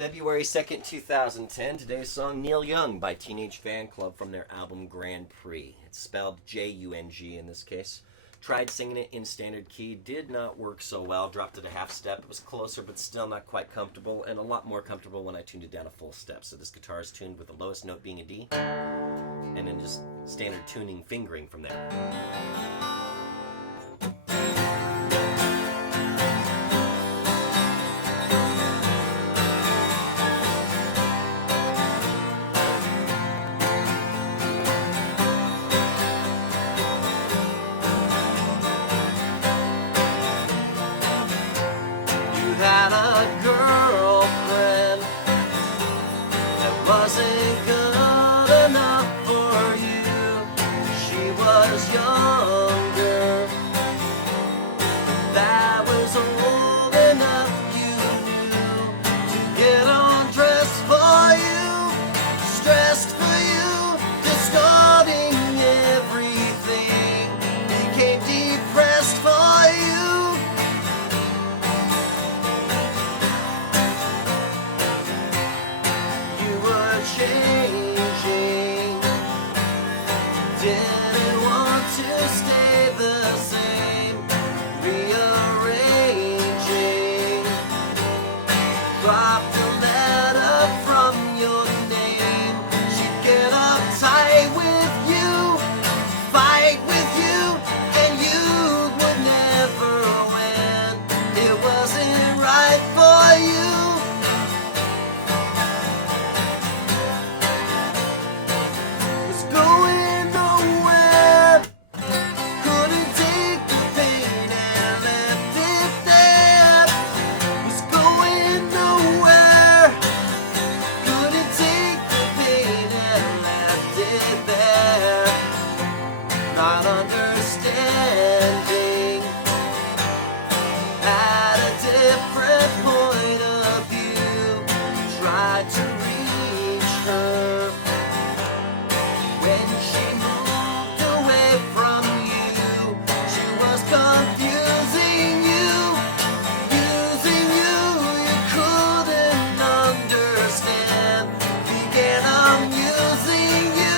February 2nd, 2010. Today's song, Neil Young by Teenage Fanclub from their album Grand Prix. It's spelled J-U-N-G in this case. Tried singing it in standard key, did not work so well. Dropped it a half step. It was closer, but still not quite comfortable, and a lot more comfortable when I tuned it down a full step. So this guitar is tuned with the lowest note being a D, and then just standard tuning fingering from there. Had a girlfriend that wasn't good enough for you. She was younger, that was old enough, you knew, to get undressed for you, stressed for you, discarding everything, became depressed for you. Changing, didn't want to stay the same, rearranging, dropped a letter from your name. She'd get uptight with you, fight with you, and you would never win. It wasn't right for you. Not understanding, had a different point of view, tried to reach her when she moved away from you. She was confusing you, using you, you couldn't understand, began amusing you.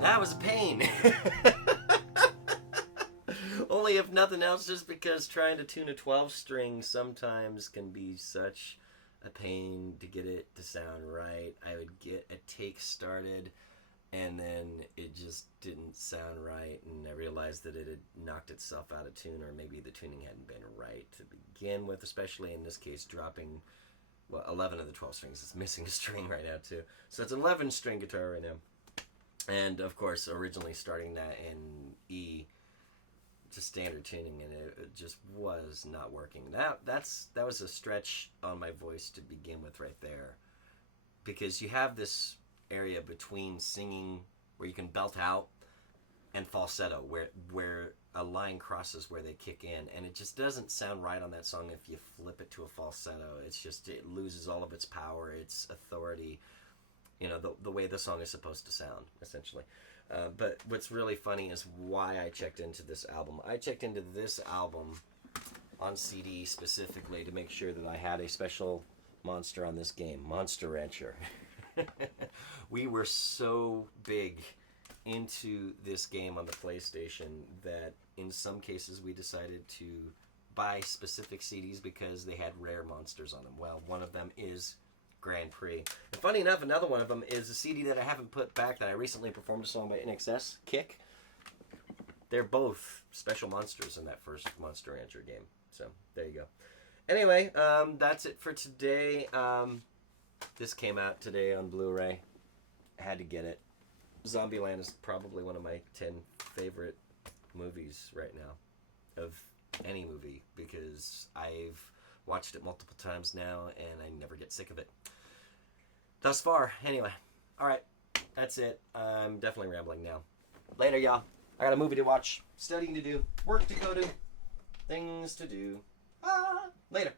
That was a pain. Only if nothing else, just because trying to tune a 12 string sometimes can be such a pain to get it to sound right. I would get a take started, and then it just didn't sound right, and I realized that it had knocked itself out of tune, or maybe the tuning hadn't been right to begin with, especially in this case dropping 11 of the 12 strings. It's missing a string right now too, so it's an 11 string guitar right now. And of course originally starting that in E, just standard tuning, and it just was not working. That was a stretch on my voice to begin with right there, because you have this area between singing where you can belt out and falsetto where a line crosses where they kick in, and it just doesn't sound right on that song if you flip it to a falsetto. It's just, it loses all of its power, its authority, the way the song is supposed to sound, essentially. But what's really funny is why I checked into this album. I checked into this album on CD specifically to make sure that I had a special monster on this game, Monster Rancher. We were so big into this game on the PlayStation that in some cases we decided to buy specific CDs because they had rare monsters on them. Well, one of them is Grand Prix. And funny enough, another one of them is a CD that I haven't put back that I recently performed a song by NXS, Kick. They're both special monsters in that first Monster Rancher game. So, there you go. Anyway, that's it for today. This came out today on Blu-ray. I had to get it. Zombieland is probably one of my 10 favorite movies right now, of any movie, because I've watched it multiple times now and I never get sick of it. Thus far, anyway. Alright, that's it. I'm definitely rambling now. Later, y'all. I got a movie to watch, studying to do, work to go to, things to do. Later.